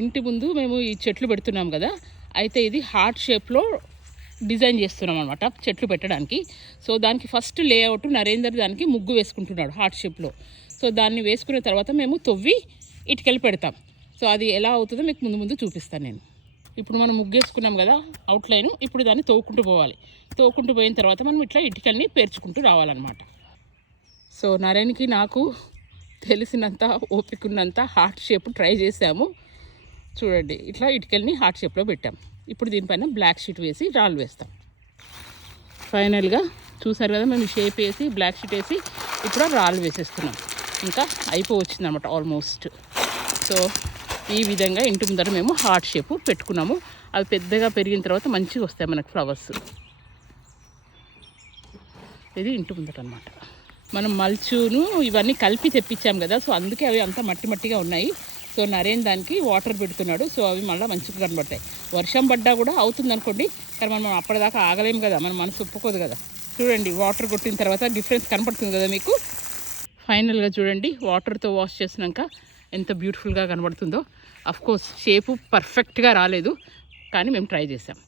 ఇంటి ముందు మేము ఈ చెట్లు పెడుతున్నాం కదా, అయితే ఇది హార్ట్ షేప్లో డిజైన్ చేస్తున్నాం అనమాట చెట్లు పెట్టడానికి. సో దానికి ఫస్ట్ లేఅవుట్ నరేందర్ దానికి ముగ్గు వేసుకుంటున్నాడు హార్ట్ షేప్లో. సో దాన్ని వేసుకున్న తర్వాత మేము తవ్వి ఇటుకెళ్ళి పెడతాం. సో అది ఎలా అవుతుందో మీకు ముందు ముందు చూపిస్తాను నేను. ఇప్పుడు మనం ముగ్గు వేసుకున్నాం కదా అవుట్లైన్, ఇప్పుడు దాన్ని తవ్వుకుంటూ పోవాలి. తవ్వుకుంటూ పోయిన తర్వాత మనం ఇట్లా ఇటుకల్ని పేర్చుకుంటూ రావాలన్నమాట. సో నరేన్కి నాకు తెలిసినంత ఓపికన్నంత హార్ట్ షేప్ ట్రై చేసాము. చూడండి, ఇట్లా ఇటుకల్ని హార్ట్ షేప్లో పెట్టాం. ఇప్పుడు దీనిపైన బ్లాక్ షీట్ వేసి రాళ్ళు వేస్తాం. ఫైనల్గా చూసారు కదా, మేము షేప్ వేసి బ్లాక్ షీట్ వేసి ఇప్పుడు రాళ్ళు వేసేస్తున్నాం. ఇంకా అయిపోవచ్చింది అనమాట ఆల్మోస్ట్. సో ఈ విధంగా ఇంటి ముందర మేము హార్ట్ షేప్ పెట్టుకున్నాము. అవి పెద్దగా పెరిగిన తర్వాత మంచిగా వస్తాయి మనకు ఫ్లవర్స్. ఇది ఇంటి ముందర అనమాట. మనం మల్చును ఇవన్నీ కలిపి తెప్పించాం కదా, సో అందుకే అవి అంతా మట్టి మట్టిగా ఉన్నాయి. సో నరేన్ దానికి వాటర్ పెడుతున్నాడు. సో అవి మళ్ళీ మంచిగా కనబడతాయి. వర్షం పడ్డా కూడా అవుతుంది అనుకోండి, కానీ మనం అప్పటిదాకా ఆగలేము కదా, మన మనసు ఒప్పుకోదు కదా. చూడండి, వాటర్ కొట్టిన తర్వాత డిఫరెన్స్ కనపడుతుంది కదా మీకు. ఫైనల్గా చూడండి, వాటర్తో వాష్ చేసినాక ఎంత బ్యూటిఫుల్గా కనబడుతుందో. అఫ్కోర్స్ షేపు పర్ఫెక్ట్గా రాలేదు, కానీ మేము ట్రై చేసాం.